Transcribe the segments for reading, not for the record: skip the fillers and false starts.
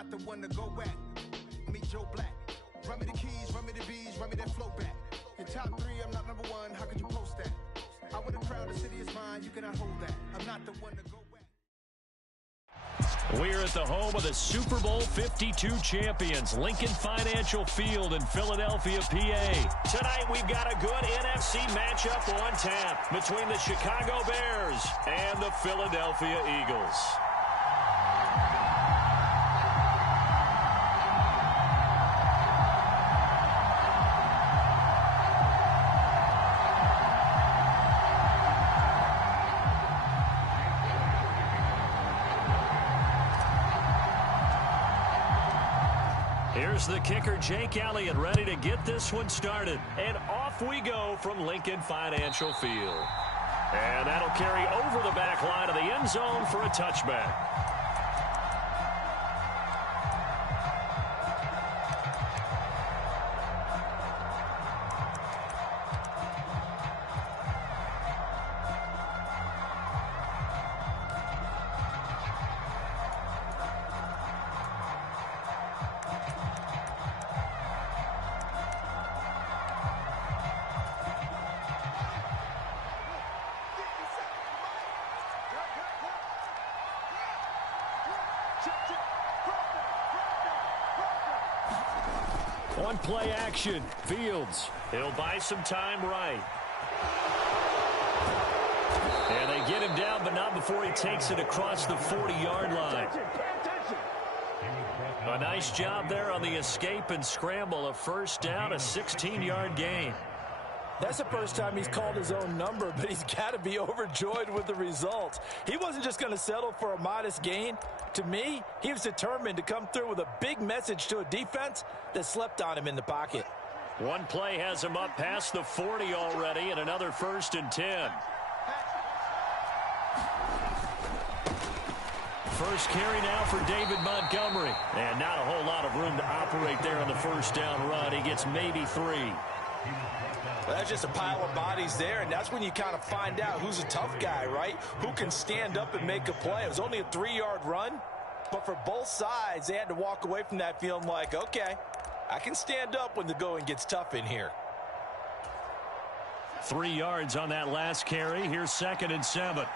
not the one to go back. Meet Joe Black. Run me the keys, run me the bees, run me that flow back. In top 3, I'm not number 1. How could you post that? I would have crowned the city is mine. You cannot hold that. I'm not the one to go back. We're at the home of the Super Bowl 52 champions, Lincoln Financial Field in Philadelphia, PA. Tonight, we've got a good NFC matchup on tap between the Chicago Bears and the Philadelphia Eagles. Here's the kicker, Jake Elliott, ready to get this one started. And off we go from Lincoln Financial Field. And that'll carry over the back line of the end zone for a touchback. On play action, Fields. He'll buy some time right. And they get him down, but not before he takes it across the 40-yard line. A nice job there on the escape and scramble. A first down, a 16-yard gain. That's the first time he's called his own number, but he's got to be overjoyed with the result. He wasn't just going to settle for a modest gain. To me, he was determined to come through with a big message to a defense that slept on him in the pocket. One play has him up past the 40 already, and another 1st and 10. First carry now for David Montgomery. And not a whole lot of room to operate there on the first down run. He gets maybe 3. Well, that's just a pile of bodies there, and that's when you kind of find out who's a tough guy, right? Who can stand up and make a play. It was only a 3-yard run, but for both sides, they had to walk away from that feeling like, okay, I can stand up when the going gets tough in here. 3 yards on that last carry. Here's 2nd and 7.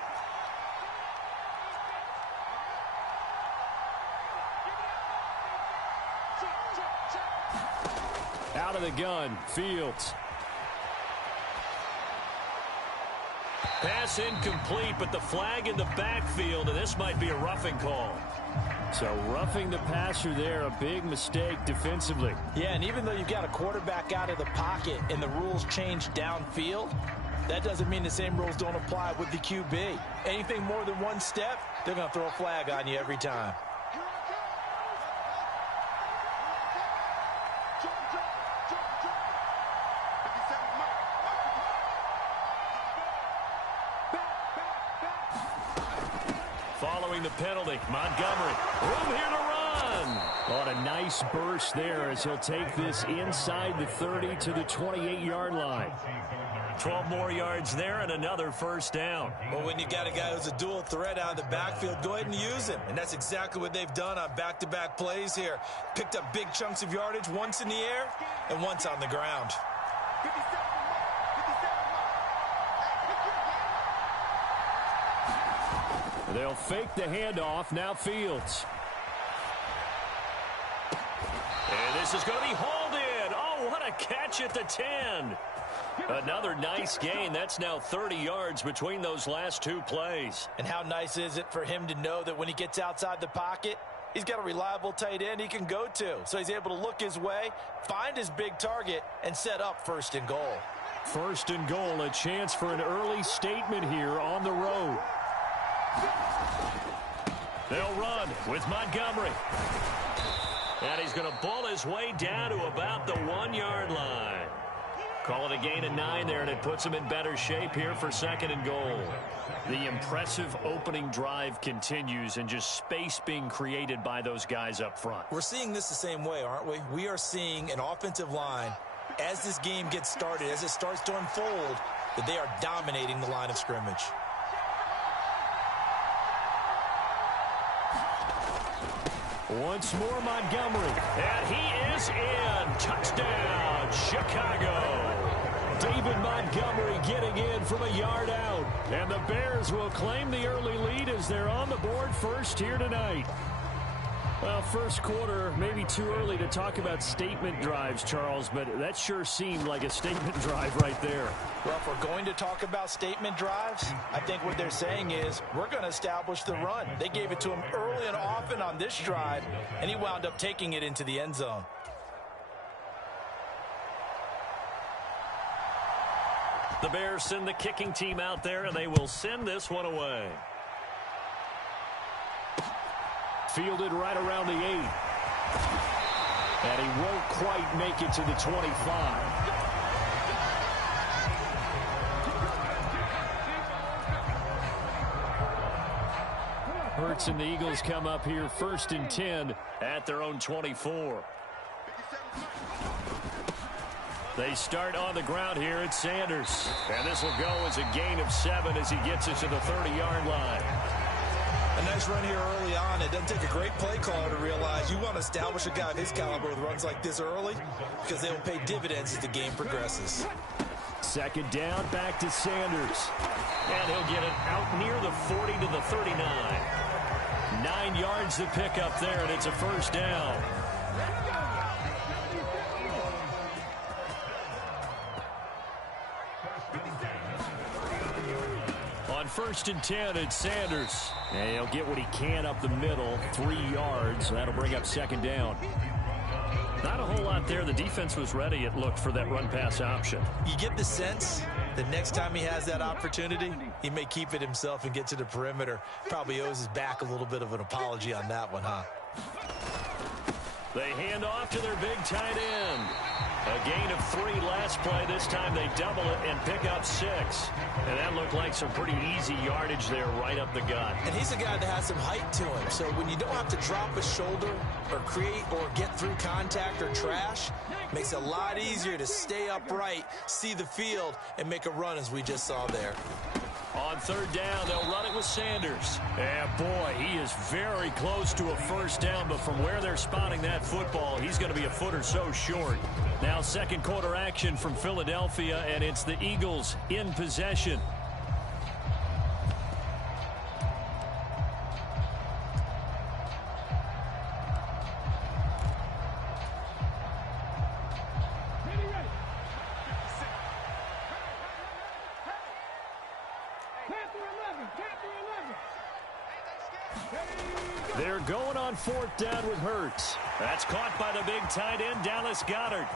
Out of the gun, Fields. Pass incomplete, but the flag in the backfield, and this might be a roughing call. So roughing the passer there, a big mistake defensively. Yeah, and even though you've got a quarterback out of the pocket and the rules change downfield, that doesn't mean the same rules don't apply with the QB. Anything more than one step, they're going to throw a flag on you every time. Following the penalty, Montgomery, room here to run. On a nice burst there as he'll take this inside the 30 to the 28-yard line. 12 more yards there and another first down. Well, when you got a guy who's a dual threat out of the backfield, go ahead and use him. And that's exactly what they've done on back-to-back plays here. Picked up big chunks of yardage, once in the air and once on the ground. They'll fake the handoff. Now Fields. And this is going to be hauled in. Oh, what a catch at the 10. Another nice gain. That's now 30 yards between those last 2 plays. And how nice is it for him to know that when he gets outside the pocket, he's got a reliable tight end he can go to. So he's able to look his way, find his big target, and set up 1st and goal. 1st and goal, a chance for an early statement here on the road. They'll run with Montgomery. And he's going to bull his way down to about the 1-yard line. Call it a gain of 9 there, and it puts him in better shape here for 2nd and goal. The impressive opening drive continues, and just space being created by those guys up front. We're seeing this the same way, aren't we? We are seeing an offensive line, as this game gets started, as it starts to unfold, that they are dominating the line of scrimmage. Once more Montgomery. And he is in. Touchdown, Chicago. David Montgomery getting in from a yard out. And the Bears will claim the early lead as they're on the board first here tonight. Well, first quarter, maybe too early to talk about statement drives, Charles, but that sure seemed like a statement drive right there. Well, if we're going to talk about statement drives, I think what they're saying is we're going to establish the run. They gave it to him early and often on this drive, and he wound up taking it into the end zone. The Bears send the kicking team out there, and they will send this one away. Fielded right around the 8. And he won't quite make it to the 25. Hurts and the Eagles come up here 1st and 10 at their own 24. They start on the ground here at Sanders. And this will go as a gain of 7 as he gets it to the 30-yard line. A nice run here early on. It doesn't take a great play caller to realize you want to establish a guy of his caliber with runs like this early because they will pay dividends as the game progresses. 2nd down, back to Sanders. And he'll get it out near the 40 to the 39. 9 yards to pick up there, and it's a 1st down. On 1st and 10, it's Sanders. And he'll get what he can up the middle, 3 yards. That'll bring up 2nd down. Not a whole lot there. The defense was ready, it looked, for that run-pass option. You get the sense that next time he has that opportunity, he may keep it himself and get to the perimeter. Probably owes his back a little bit of an apology on that one, huh? They hand off to their big tight end. A gain of 3 last play. This time they double it and pick up 6. And that looked like some pretty easy yardage there right up the gut. And he's a guy that has some height to him. So when you don't have to drop a shoulder or create or get through contact or trash, makes it a lot easier to stay upright, see the field, and make a run as we just saw there. On 3rd down, they'll run it with Sanders. And boy, he is very close to a 1st down, but from where they're spotting that football, he's going to be a foot or so short. Now 2nd quarter action from Philadelphia, and it's the Eagles in possession. They're going on 4th down with Hurts. That's caught by the big tight end, Dallas Goedert.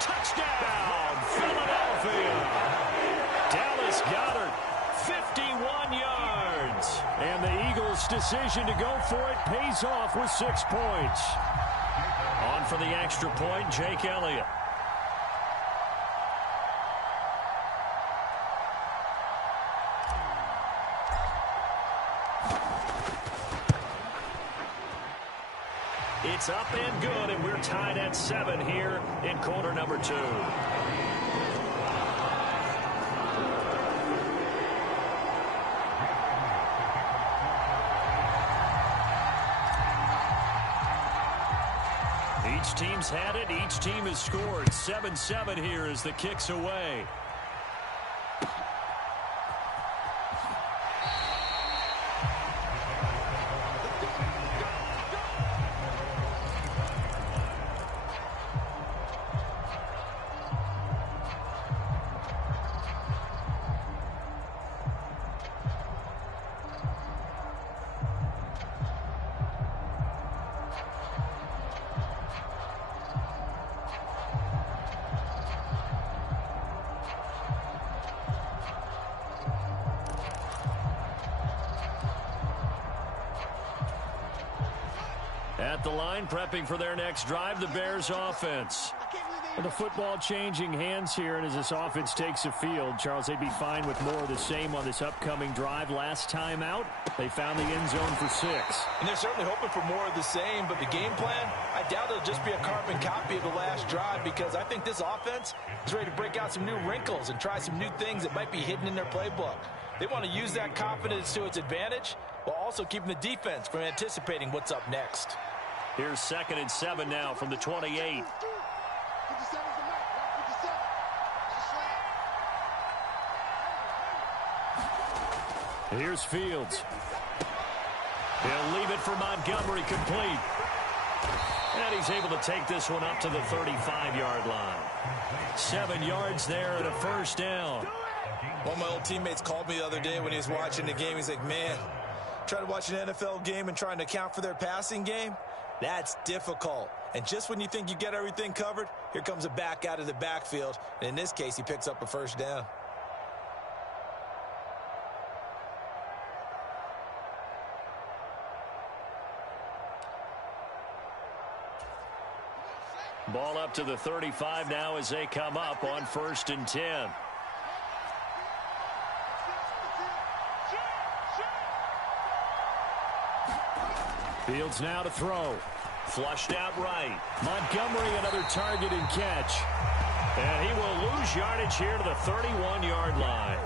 Touchdown, Philadelphia. Dallas Goedert, 51 yards. And the Eagles' decision to go for it pays off with 6 points. On for the extra point, Jake Elliott. It's up and good, and we're tied at 7 here in quarter number 2. Each team's had it. Each team has scored. 7-7 here as the kick's away. At the line, prepping for their next drive, the Bears offense. With the football changing hands here, and as this offense takes the field, Charles, they'd be fine with more of the same on this upcoming drive. Last time out, they found the end zone for 6. And they're certainly hoping for more of the same, but the game plan, I doubt it'll just be a carbon copy of the last drive, because I think this offense is ready to break out some new wrinkles and try some new things that might be hidden in their playbook. They want to use that confidence to its advantage, while also keeping the defense from anticipating what's up next. Here's 2nd and 7 now from the 28. Here's Fields. He'll leave it for Montgomery, complete. And he's able to take this one up to the 35-yard line. 7 yards there and a first down. One of my old teammates called me the other day when he was watching the game. He's like, man, trying to watch an NFL game and trying to account for their passing game, that's difficult. And just when you think you get everything covered, here comes a back out of the backfield. And in this case, he picks up a first down. Ball up to the 35 now as they come up on 1st and 10. Fields now to throw. Flushed out right. Montgomery another target and catch. And he will lose yardage here to the 31-yard line.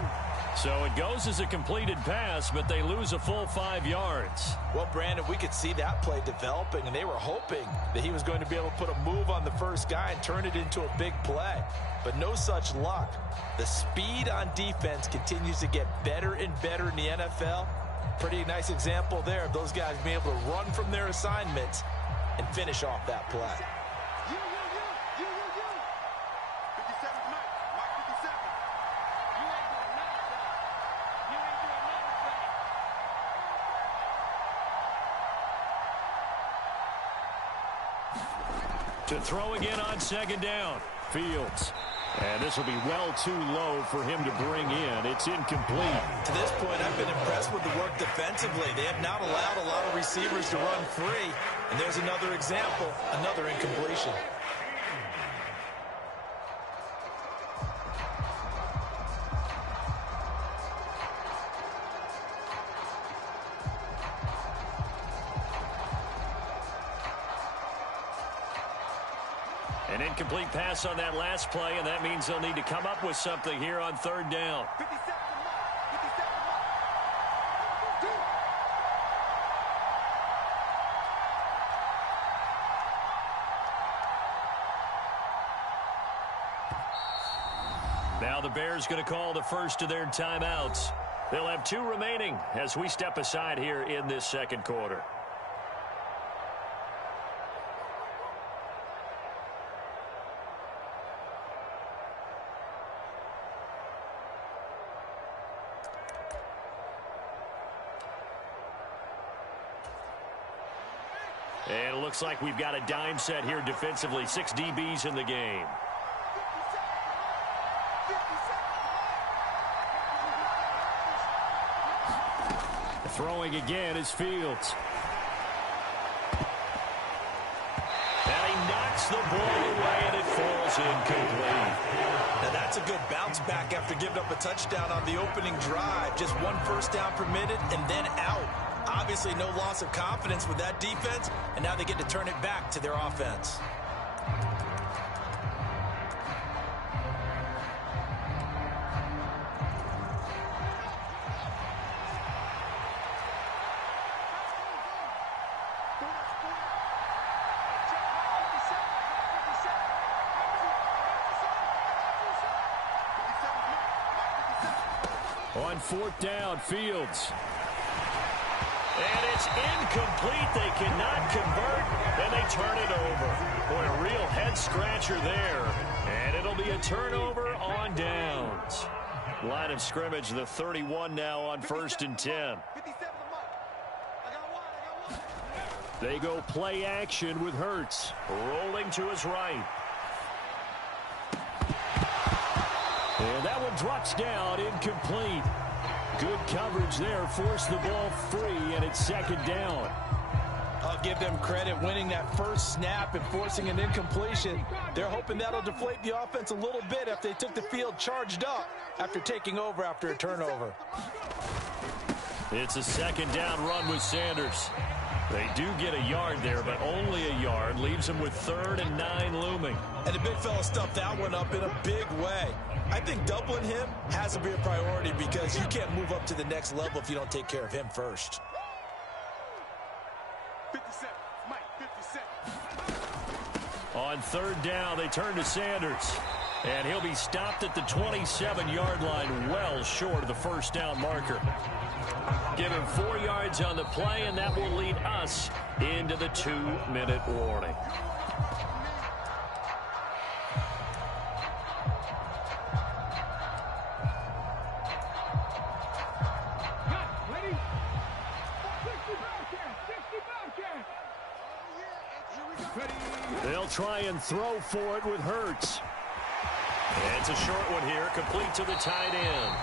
So it goes as a completed pass, but they lose a full 5 yards. Well, Brandon, we could see that play developing, and they were hoping that he was going to be able to put a move on the first guy and turn it into a big play. But no such luck. The speed on defense continues to get better and better in the NFL. Pretty nice example there of those guys being able to run from their assignments and finish off that play. To throw again on 2nd down. Fields. And this will be well too low for him to bring in. It's incomplete. To this point, I've been impressed with the work defensively. They have not allowed a lot of receivers to run free. And there's another example, another incompletion. An incomplete pass on that last play, and that means they'll need to come up with something here on 3rd down. Now the Bears going to call the first of their timeouts. They'll have 2 remaining as we step aside here in this 2nd quarter. And it looks like we've got a dime set here defensively. 6 DBs in the game. Throwing again is Fields. And he knocks the ball away, and it falls incomplete. Now that's a good bounce back after giving up a touchdown on the opening drive. Just 1 first down permitted and then out. Obviously no loss of confidence with that defense, and now they get to turn it back to their offense. On 4th down, Fields. And it's incomplete. They cannot convert, and they turn it over. Boy, a real head-scratcher there. And it'll be a turnover on downs. Line of scrimmage, the 31 now on 1st and 10. They go play action with Hurts. Rolling to his right. And that one drops down, incomplete. Good coverage there, forced the ball free, and it's 2nd down. I'll give them credit winning that first snap and forcing an incompletion. They're hoping that'll deflate the offense a little bit after they took the field charged up after taking over after a turnover. It's a 2nd down run with Sanders. They do get a yard there, but only a yard. Leaves them with 3rd and 9 looming. And the big fella stuffed that one up in a big way. I think doubling him has to be a priority because you can't move up to the next level if you don't take care of him first. On third down, they turn to Sanders. And he'll be stopped at the 27-yard line, well short of the first down marker. Give him 4 yards on the play, and that will lead us into the 2-minute warning. They'll try and throw for it with Hurts. And it's a short one here, complete to the tight end.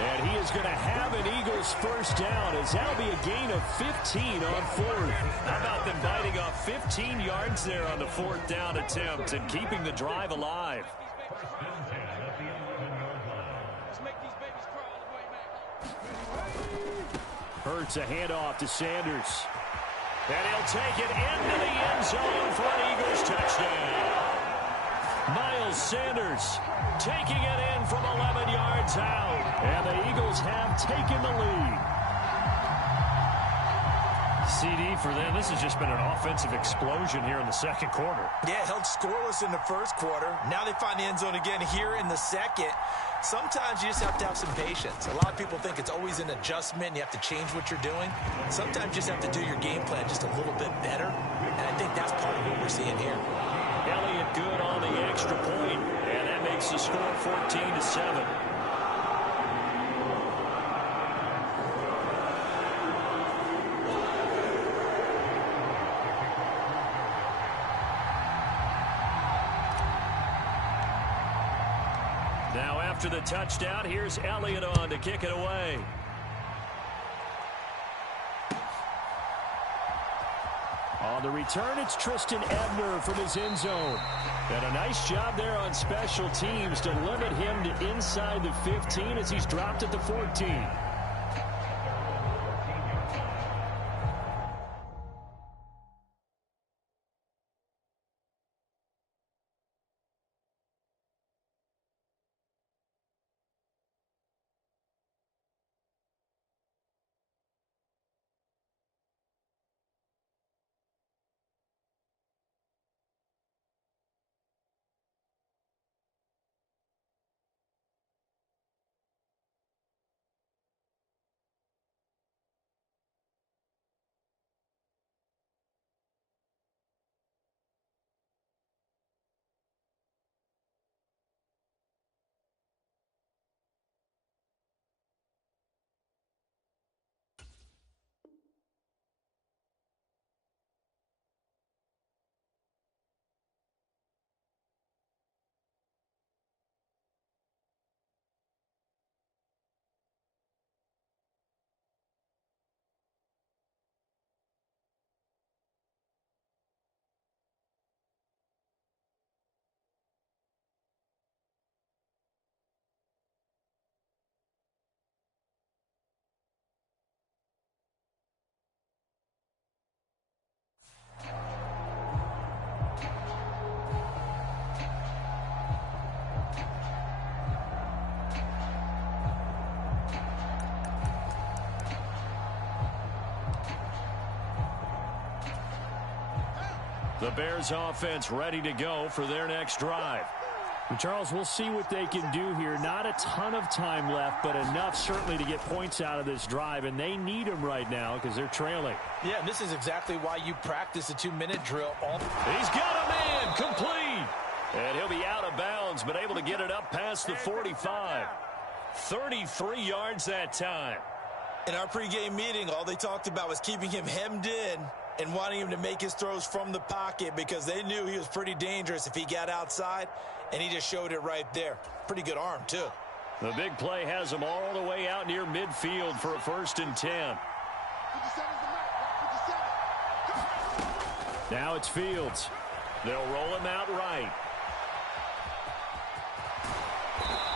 And he is going to have an Eagles first down, as that'll be a gain of 15 on fourth. How about them biting off 15 yards there on the fourth down attempt and keeping the drive alive? Hurts a handoff to Sanders. And he'll take it into the end zone for an Eagles touchdown. Miles Sanders taking it in from 11 yards out. And the Eagles have taken the lead. CD for them. This has just been an offensive explosion here in the second quarter. Yeah, held scoreless in the first quarter. Now they find the end zone again here in the second. Sometimes you just have to have some patience. A lot of people think it's always an adjustment. You have to change what you're doing. Sometimes you just have to do your game plan just a little bit better. And I think that's part of what we're seeing here. Elliott good on the extra point, and that makes the score 14-7. Now after the touchdown, here's Elliott on to kick it away. On the return, it's Tristan Ebner from his end zone. And a nice job there on special teams to limit him to inside the 15 as he's dropped at the 14. The Bears offense ready to go for their next drive. And Charles, we'll see what they can do here. Not a ton of time left, but enough certainly to get points out of this drive, and they need them right now because they're trailing. Yeah, and this is exactly why you practice a 2-minute drill. He's got a man, complete. And he'll be out of bounds, but able to get it up past the 45. 33 yards that time. In our pregame meeting, all they talked about was keeping him hemmed in and wanting him to make his throws from the pocket because they knew he was pretty dangerous if he got outside, and he just showed it right there. Pretty good arm, too. The big play has him all the way out near midfield for a 1st and 10. Now it's Fields. They'll roll him out right.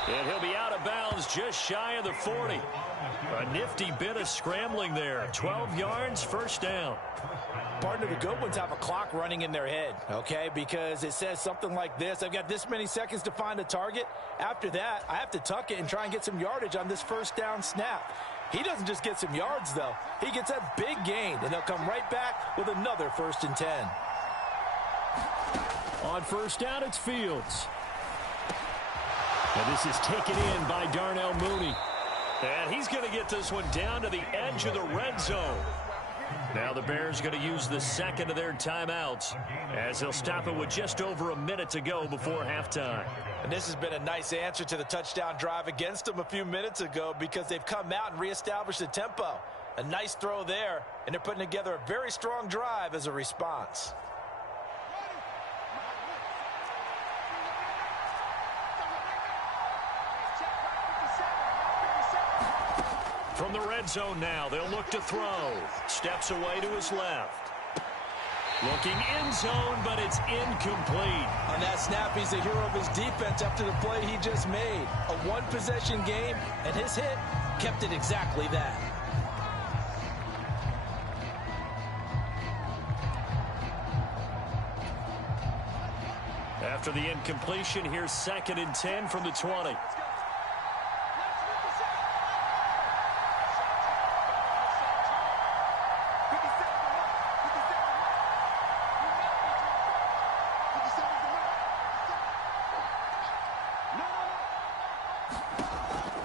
And he'll be out of bounds just shy of the 40. A nifty bit of scrambling there. 12 yards, 1st down. Partner, the good ones have a clock running in their head, okay? Because it says something like this. I've got this many seconds to find a target. After that, I have to tuck it and try and get some yardage on this 1st down snap. He doesn't just get some yards, though. He gets a big gain, and they'll come right back with another 1st and 10. On 1st down, it's Fields. And this is taken in by Darnell Mooney. And he's going to get this one down to the edge of the red zone. Now the Bears going to use the 2nd of their timeouts as they'll stop it with just over a minute to go before halftime. And this has been a nice answer to the touchdown drive against them a few minutes ago because they've come out and reestablished the tempo. A nice throw there, and they're putting together a very strong drive as a response. From the red zone now, they'll look to throw. Steps away to his left. Looking end zone, but it's incomplete. On that snap, he's the hero of his defense after the play he just made. A one-possession game, and his hit kept it exactly that. After the incompletion, here's 2nd and 10 from the 20.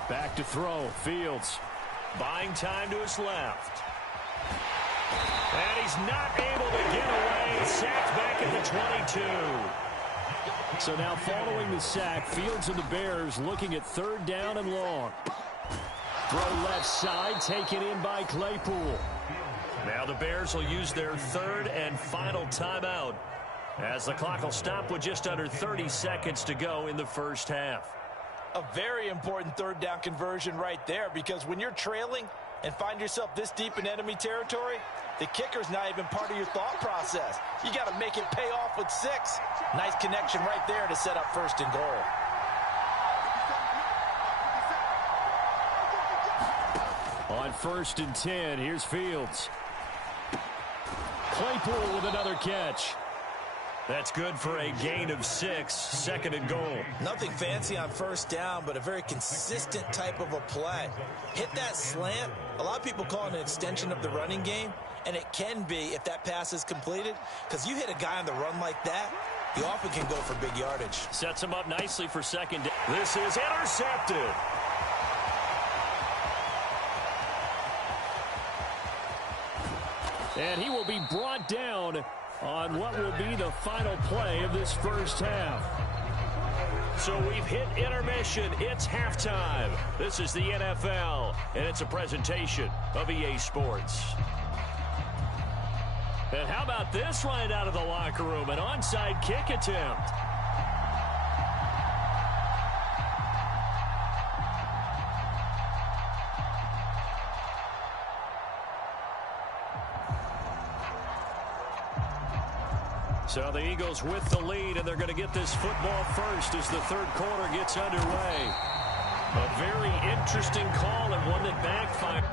Back to throw. Fields buying time to his left. And he's not able to get away. Sacked back at the 22. So now following the sack, Fields and the Bears looking at 3rd down and long. Throw left side, taken in by Claypool. Now the Bears will use their 3rd and final timeout as the clock will stop with just under 30 seconds to go in the first half. A very important 3rd down conversion right there because when you're trailing and find yourself this deep in enemy territory, the kicker's not even part of your thought process. You got to make it pay off with 6. Nice connection right there to set up 1st and goal. On 1st and 10, here's Fields. Claypool with another catch. That's good for a gain of 6, 2nd and goal. Nothing fancy on 1st down, but a very consistent type of a play. Hit that slant. A lot of people call it an extension of the running game, and it can be if that pass is completed, because you hit a guy on the run like that, he often can go for big yardage. Sets him up nicely for 2nd down. This is intercepted. And he will be brought down on what will be the final play of this first half. So we've hit intermission. It's halftime. This is the NFL, and it's a presentation of EA Sports. And how about this right out of the locker room? An onside kick attempt. So the Eagles with the lead, and they're going to get this football first as the 3rd quarter gets underway. A very interesting call and one that backfired.